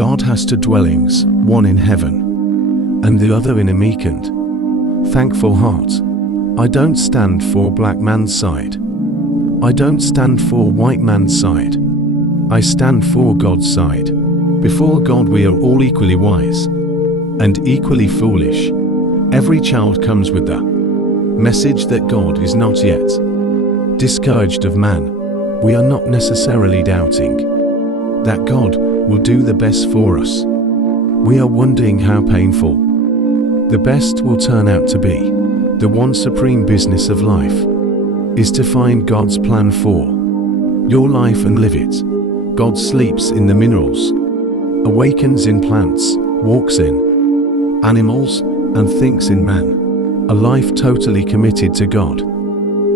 God has two dwellings, one in heaven, and the other in a meek and thankful heart. I don't stand for black man's side. I don't stand for white man's side. I stand for God's side. Before God we are all equally wise and equally foolish. Every child comes with the message that God is not yet discouraged of man. We are not necessarily doubting that God will do the best for us. We are wondering how painful the best will turn out to be. The one supreme business of life is to find God's plan for your life and live it. God sleeps in the minerals, awakens in plants, walks in animals, and thinks in man. A life totally committed to God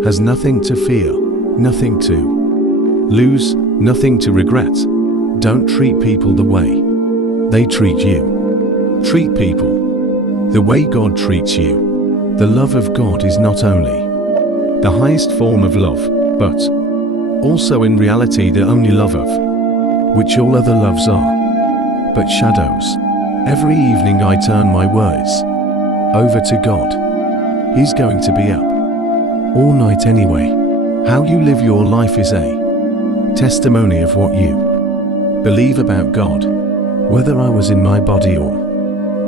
has nothing to fear, nothing to lose, nothing to regret. Don't treat people the way they treat you. Treat people the way God treats you. The love of God is not only the highest form of love, but also in reality the only love of which all other loves are but shadows. Every evening I turn my words over to God. He's going to be up all night anyway. How you live your life is a testimony of what you believe about God. Whether I was in my body or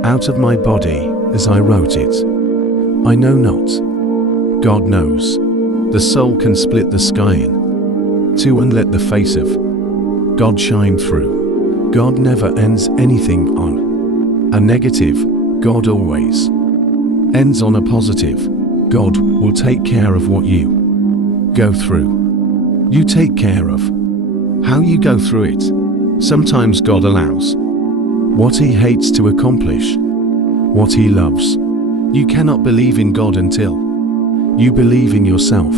out of my body as I wrote it, I know not. God knows. The soul can split the sky in two and let the face of God shine through. God never ends anything on a negative. God always ends on a positive. God will take care of what you go through. You take care of how you go through it. Sometimes God allows what He hates to accomplish what He loves. You cannot believe in God until you believe in yourself.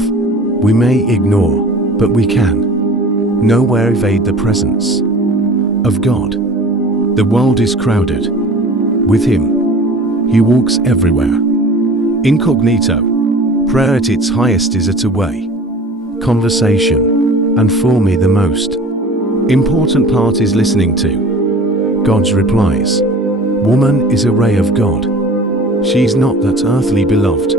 We may ignore, but we can nowhere evade the presence of God. The world is crowded with Him. He walks everywhere. Incognito. Prayer at its highest is a two-way conversation, and for me the most important part is listening to God's replies. Woman is a ray of God. She's not that earthly beloved.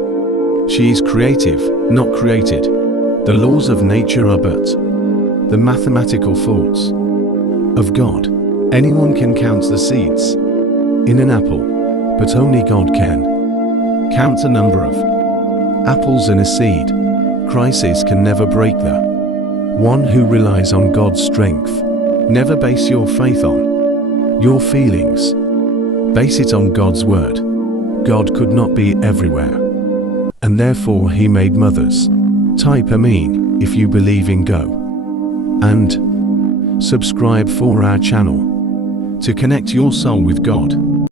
She is creative, not created. The laws of nature are but the mathematical thoughts of God. Anyone can count the seeds in an apple, but only God can count the number of apples in a seed. Crisis can never break the one who relies on God's strength. Never base your faith on your feelings. Base it on God's word. God could not be everywhere, and therefore He made mothers. Type Amen if you believe in Go, and subscribe for our channel to connect your soul with God.